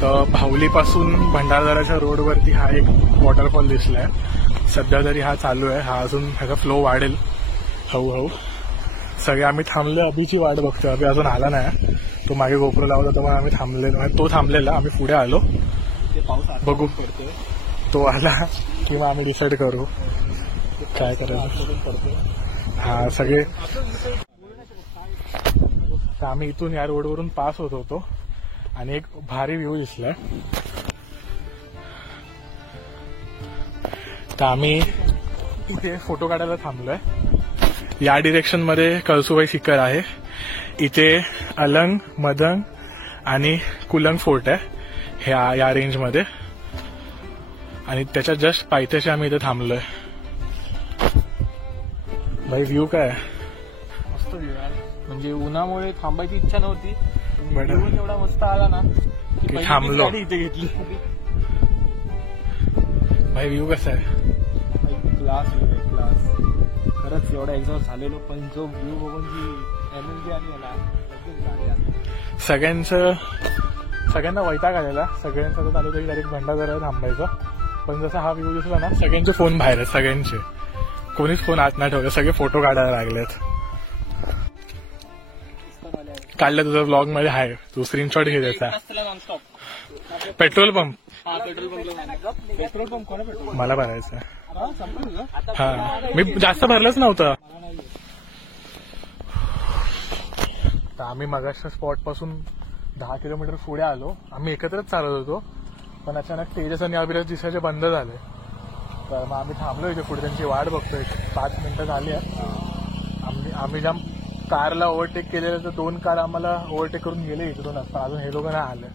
तर भावलीपासून भंडारदराच्या रोडवरती हा एक वॉटरफॉल दिसलाय. सध्या तरी हा चालू आहे. हा अजून ह्याचा फ्लो वाढेल हळूहळू. सगळे आम्ही थांबले. अभिची वाट बघतोय. अभि अजून आला नाही. तो मागे गोप्रो लावला तर मग आम्ही थांबलेलो. तो थांबलेला, आम्ही पुढे आलो. बघू तो आला की मग आम्ही डिसाईड करू काय करायचं. हा सगळे आम्ही इथून या रोडवरून पास होत होतो आणि एक भारी व्ह्यू दिसलाय. तर आम्ही इथे फोटो काढायला थांबलोय. या डिरेक्शन मध्ये कळसुबाई शिखर आहे. इथे अलंग, मदंग आणि कुलंग फोर्ट आहे या रेंजमध्ये. आणि त्याच्या जस्ट पायथ्याशी आम्ही इथे थांबलोय. भाई व्ह्यू काय मस्त व्ह्यू आहे. म्हणजे उन्हामुळे थांबायची इच्छा नव्हती. एवढा मस्त आला ना की थांबलो. इथे घेतली. भाई व्ह्यू कसा आहे. Class class. खरंच एवढा एक्झॉस्ट झालेलो पण जो व्ह्यू बघून जी एनर्जी आली मला सगळ्यांना वैताग आलेला. सगळ्यांसोबत आलो तरी डायरेक्ट भंडारदऱ्याला थांबायचं. पण जसा हा व्ह्यू दिसला ना सगळ्यांचे फोन बाहेर आहेत. सगळ्यांचे कोणीच फोन आत नाही ठेवले. सगळे फोटो काढायला लागलेत. काढलं तुझं ब्लॉग मध्ये आहे. तू स्क्रीनशॉट घे त्याचा. पेट्रोल पंप मला भरायचं. हा मी जास्त भरलंच नव्हतं. तर आम्ही मगाच्या स्पॉट पासून 10 किलोमीटर पुढे आलो. आम्ही एकत्रच चालत होतो पण अचानक तेजस आणि अभिराज दिसायचे बंद झाले. तर मग आम्ही थांबलो इथे पुढे. त्यांची वाट बघतोय. 5 मिनिटं झाली आहे. आम्ही ज्या कारला ओव्हरटेक केलेलं तर 2 कार आम्हाला ओव्हरटेक करून गेले इथूनच. पण अजून हे लोक नाही आले.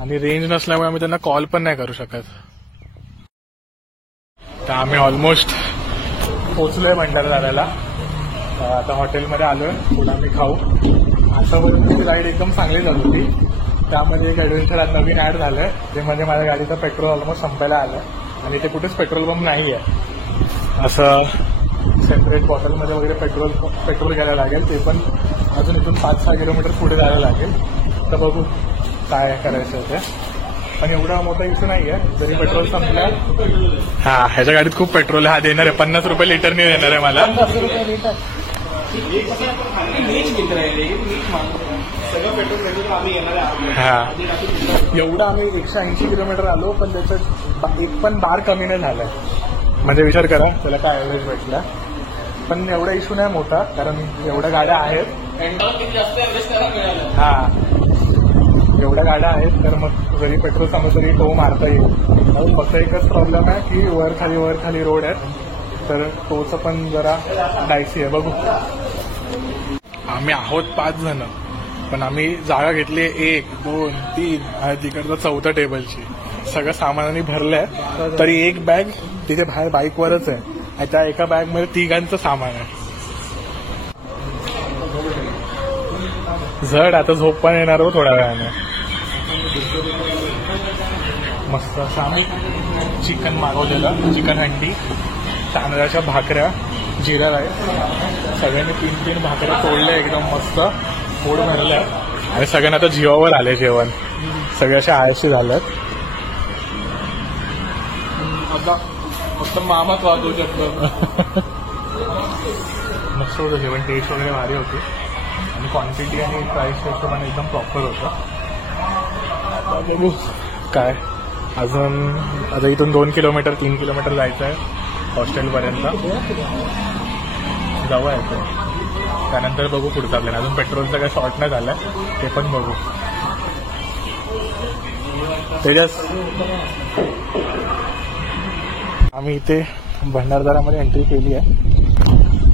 आणि रेंज नसल्यामुळे आम्ही त्यांना कॉल पण नाही करू शकत. तर आम्ही ऑलमोस्ट पोचलोय भंडारदऱ्याला. आता हॉटेलमध्ये आलोय. पुढे आम्ही खाऊ. आतापर्यंत राईड एकदम चांगली झाली होती. त्यामध्ये एक ऍडव्हेंचर आज नवीन ऍड झालंय. ते म्हणजे माझ्या गाडीचं पेट्रोल ऑलमोस्ट संपायला आलं आणि इथे कुठेच पेट्रोल पंप नाही आहे. असं सेपरेट बॉटलमध्ये वगैरे पेट्रोल घ्यायला लागेल. ते पण अजून इथून 5-6 किलोमीटर पुढे जायला लागेल. तर बघू काय करायचं ते. पण एवढा मोठा इश्यू नाही आहे. जरी पेट्रोल संपलं. हा ह्याच्या गाडीत खूप पेट्रोल आहे. हा देणार आहे 50 रुपये लिटरने देणार आहे मला. हा एवढं आम्ही 180 किलोमीटर आलो पण त्याच्यात एक पण बार कमी नाही झालाय. म्हणजे विचार करा त्याला काय ऍव्हरेज भेटला. पण एवढा इश्यू नाही मोठा कारण एवढ्या गाड्या आहेत. हा एवढ्या गाड्या आहेत तर मग जरी पेट्रोल संपलं तरी टो मारता येईल. फक्त एकच प्रॉब्लेम आहे की वर खाली रोड आहेत. तर टोचं पण जरा डायसी आहे. बघू. आम्ही आहोत 5 जण पण आम्ही जागा घेतली 1, 2, 3 आणि तिकडचं 4थं टेबलची. सगळं सामानाने भरलंय. तरी एक बॅग तिथे बाहेर बाईकवरच आहे आणि त्या एका बॅग मध्ये 3घांचं सामान आहे. जड. आता झोप पण येणार हो थोड्या वेळाने. मस्त असं आम्ही चिकन मागवलेलं. चिकन हंडी, तांदळाच्या भाकऱ्या, जिरा राईस. सगळ्यांनी 3-3 भाकऱ्या तोडल्या एकदम मस्त. पोट भरल्या आणि सगळ्यांना आता जीवावर आले जेवण. सगळे असे आळशी झालेत. आता फक्त मामाच वाजवू शकतो. मस्त होतं जेवण. टेस्ट वगैरे भारी होती आणि क्वांटिटी आणि प्राईस हिशोबाने एकदम प्रॉपर होतं. बघू काय अजून. आता इथून 2 किलोमीटर 3 किलोमीटर जायचं आहे हॉस्टेलपर्यंत. जवळ आहे ते. त्यानंतर बघू पुढचा प्लॅन. अजून पेट्रोलचं काही शॉर्ट नाही झालंय. ते पण बघू. तेजस आम्ही इथे भंडारदरामध्ये एंट्री केली आहे.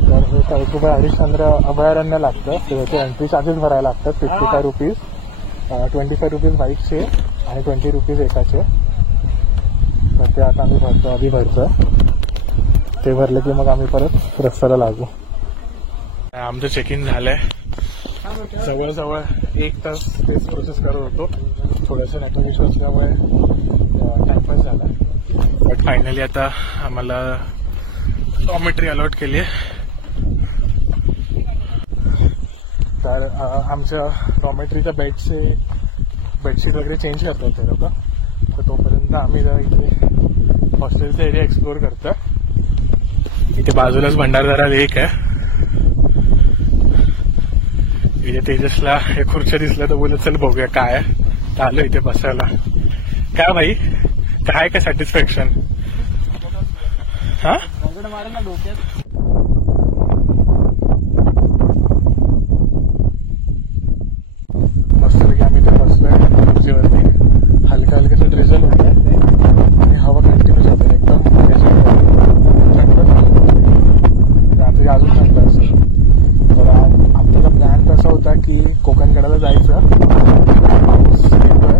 तर हे कळसुबाई हरिश्चंद्र अभयारण्य लागतं. त्याचे एंट्री चार्जेस भरायला लागतात. 55 रुपीज. 25 रुपीज बाईकचे आणि 20 रुपीज एकाचे. तर ते आता आम्ही भरतो. ते भरले की मग आम्ही परत रस्त्याला लागू. आमचं चेक इन झालंय. जवळजवळ 1 तास तेच प्रोसेस करत होतो. थोडंसं नेटवर्क इश्यू असल्यामुळे टाइमपास झाला. बट फायनली आता आम्हाला डॉर्मेटरी अलॉट केली आहे. तर आमच्या डॉर्मेटरीच्या बेडचे बेडशीट वगैरे चेंज करतात ते लोक. तर तोपर्यंत आम्ही जरा इथे हॉस्टेलचा एरिया एक्सप्लोर करतोय. इथे बाजूलाच भंडारदरा लेक आहे. इथे तेजसला हे खुर्च्या दिसल्या तर बोलत चल बघूया काय आहे. तर आलो इथे बसायला. काय भाई काय काय सॅटिस्फॅक्शन. हा मारेल ना डोक्यात. मस्तपैकी आम्ही इथे बसलोय खुर्चीवरती. हलका हलकासा ड्रिझल होत आहे आणि हवा कंटिन्यूच होते एकदम थंड रात्री अजून थंड असेल. तर आपल्याला प्लॅन कसा होता की कोकणकडाला जायचं. पाऊस येतोय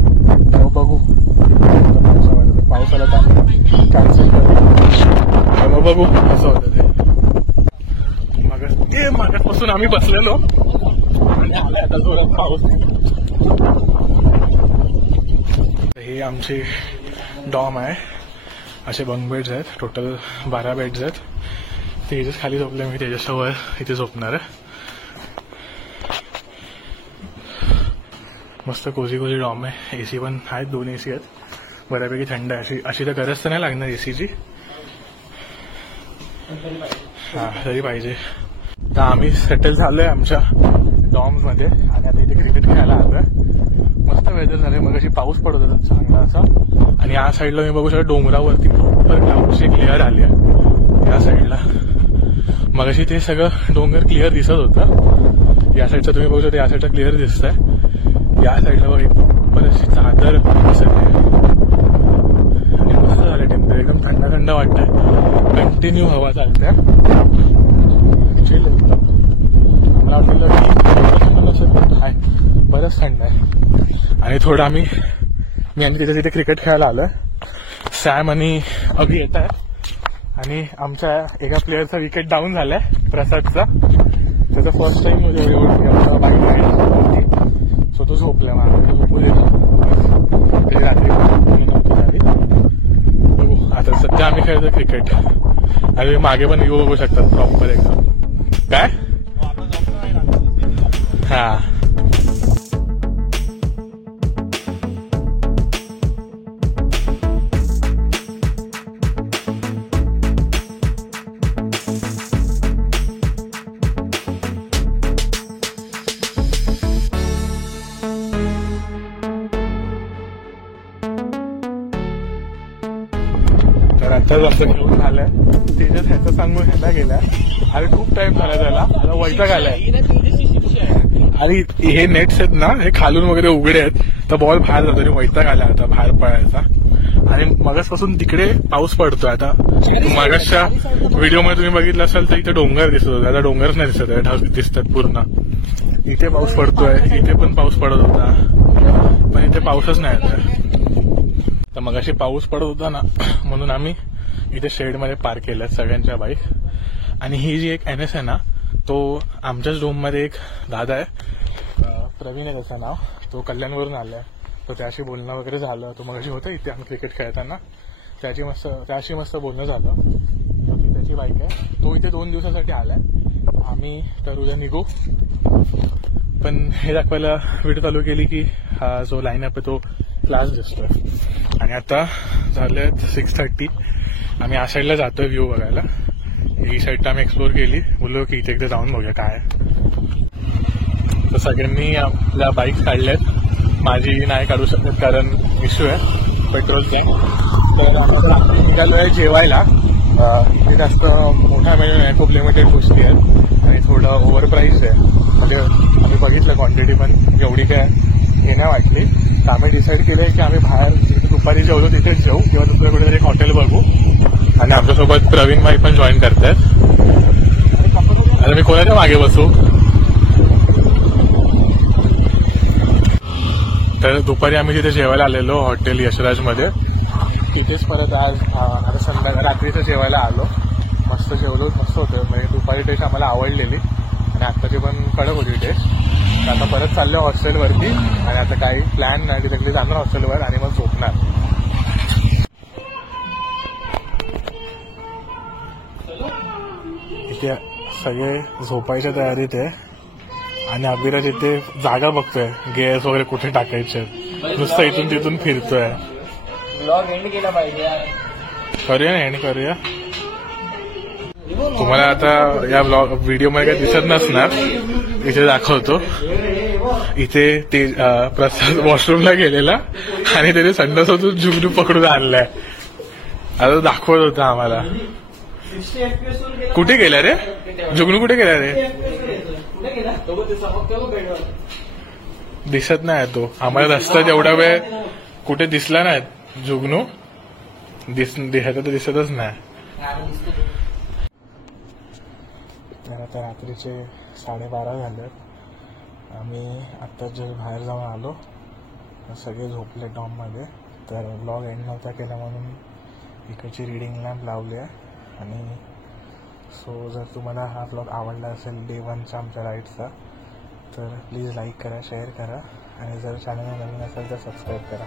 तेव्हा बघू पावसामध्ये. पाऊस आला तर आम्ही कॅन्सल करू. तेव्हा बघू कसं होतं ते. मागासपासून आम्ही बसलेलो आणि आलाय आता जोरात पाऊस. हे आमची डॉम आहे. असे बंक बेड्स आहेत. टोटल 12 बेड्स आहेत. तेजस खाली झोपले. मी तेजसच्या वर इथे झोपणार आहे. मस्त कोझी कोझी डॉम आहे. एसी पण आहेत. 2 एसी आहेत. बऱ्यापैकी थंड आहे. अशी तर गरज तर नाही लागणार एसीची. हा तरी पाहिजे. तर आम्ही सेटल झालोय आमच्या डॉम्स मध्ये आणि आता इथे क्रिकेट खेळायला आलोय. मस्त वेदर झालंय. मग अशी पाऊस पडत होता चांगला असा. आणि या साईडला मी बघू शकतो डोंगरावरती प्रॉपर क्लाउडची क्लिअर आली आहे. या साईडला मग अशी ते सगळं डोंगर क्लिअर दिसत होतं. या साईडचं तुम्ही बघू शकता. या साईडला क्लिअर दिसत आहे. या साईडला बघ प्रॉपर अशी चादर दिसत आहे. आणि मस्त झालं टेम्परेचर. एकदम थंड थंड वाटतंय. कंटिन्यू हवा चालते. मला वाटलं की हाय बरंच थंड आहे. आणि थोडं मी आणि तिथे क्रिकेट खेळायला आलोय. सॅम आणि अभि येत आहे. आणि आमच्या एका प्लेअरचा विकेट डाऊन झालाय प्रसादचा. त्याचा फर्स्ट टाइम एवढी बाईक राईड. सो तो झोपला. मला झोपू देतो. त्याची रात्री झाली. बघू आता सध्या आम्ही खेळतो क्रिकेट. आणि मागे पण व्ह्यू बघू शकतात प्रॉपर एकदम. काय हा तर आताच आमचं खेळून झालंय. तेजस ह्याचं सांगून ह्याला गेलाय. अरे खूप टाइम झाला त्याला. आता वैताग आलाय. आणि हे नेट्स आहेत ना हे खालून वगैरे उघडे आहेत. तर बॉल बाहेर जातो आणि वैताग आला आता बाहेर पडायचा. आणि मगासपासून तिकडे पाऊस पडतोय. आता मगासच्या व्हिडिओमध्ये तुम्ही बघितलं असाल तर इथे डोंगर दिसत होता. आता डोंगरच नाही दिसत आहे. ढग दिसतात पूर्ण. इथे पाऊस पडतोय. इथे पण पाऊस पडत होता पण इथे पाऊसच नाही आता. तर मगाशी पाऊस पडत होता ना म्हणून आम्ही इथे शेडमध्ये पार्क केल्यात सगळ्यांच्या बाईक. आणि ही जी एक NS आहे ना तो आमच्याच डोममध्ये एक दादा आहे. प्रवीण आहे त्याचं नाव. तो कल्याणवरून आलाय. तर त्याशी बोलणं वगैरे झालं. तो मगाशी होतं इथे आम्ही क्रिकेट खेळताना. त्याशी मस्त बोलणं झालं. तर ती त्याची बाईक आहे. तो इथे 2 दिवसासाठी आलाय. आम्ही तर उद्या निघू. पण हे दाखवायला व्हिडिओ चालू केली की हा जो लाईनअप आहे तो क्लास दिसतोय. आणि आता झाले 6:30. आम्ही या साईडला जातोय व्ह्यू बघायला. ही साईड आम्ही एक्सप्लोर केली. बोललो की इथे एकदा जाऊन बघूया काय. तर सगळ्यांनी आपल्या बाईक काढल्यात. माझी नाही काढू शकत कारण इश्यू आहे पेट्रोल टँक. तर आम्ही निघालोय जेवायला. इथे जास्त मोठा मेन्यू आहे. खूप लिमिटेड गोष्टी आहेत आणि थोडं ओव्हर प्राईस आहे. म्हणजे आम्ही बघितलं क्वांटिटी पण एवढी काय हे नाही वाटली. तर आम्ही डिसाईड केलंय की आम्ही बाहेर दुपारी जेवलो तिथेच जाऊ किंवा दुसऱ्या कुठेतरी एक हॉटेल बघू. आणि आमच्यासोबत प्रवीण भाई पण जॉईन करतायत. आता मी कोणाच्या मागे बसू. तर दुपारी आम्ही तिथे जेवायला आलेलो हॉटेल यशराजमध्ये. तिथेच परत आज आता संध्याकाळ रात्रीचं जेवायला आलो. मस्त जेवलो. मस्त होतं. म्हणजे दुपारी टेस्ट आम्हाला आवडलेली आणि आत्ताची पण कडक होती टेस्ट. आता परत चाललो हॉस्टेलवरती. आणि आता काही प्लॅन नाही. तिथे जाणार हॉस्टेलवर आणि मग झोपणार. इथे सगळे झोपायच्या तयारीत आहे. आणि अभिराज इथे जागा बघतोय गॅस वगैरे कुठे टाकायचे. नुसतं इथून तिथून फिरतोय. ब्लॉग एंड केला पाहिजे यार. करूया ना एंड करूया. तुम्हाला आता या व्हिडिओ मध्ये काही दिसत नसणार, इथे दाखवतो. इथे ते प्रसाद वॉशरूमला गेलेला आणि त्याने संडासातून जुगनू पकडून आणलाय. आता दाखवत होता आम्हाला. कुठे गेला रे जुगनू? कुठे गेला रे? दिसत नाही तो आम्हाला. रस्त्यात एवढा वेळ कुठे दिसला नाही जुगनू. दिसायचं तर दिसतच नाही. तर आता रात्रीचे 12:30 झाले. आम्ही आत्ता जस्ट बाहेर जाऊन आलो. सगळे झोपले डॉममध्ये. तर ब्लॉग एंड नव्हता केला म्हणून इकडची रिडिंग लॅम्प लावली आहे. आणि सो जर तुम्हाला हा ब्लॉग आवडला असेल डे 1चा आमच्या राईडचा, तर प्लीज लाईक करा, शेअर करा आणि जर चॅनलला नवीन असेल तर सबस्क्राईब करा.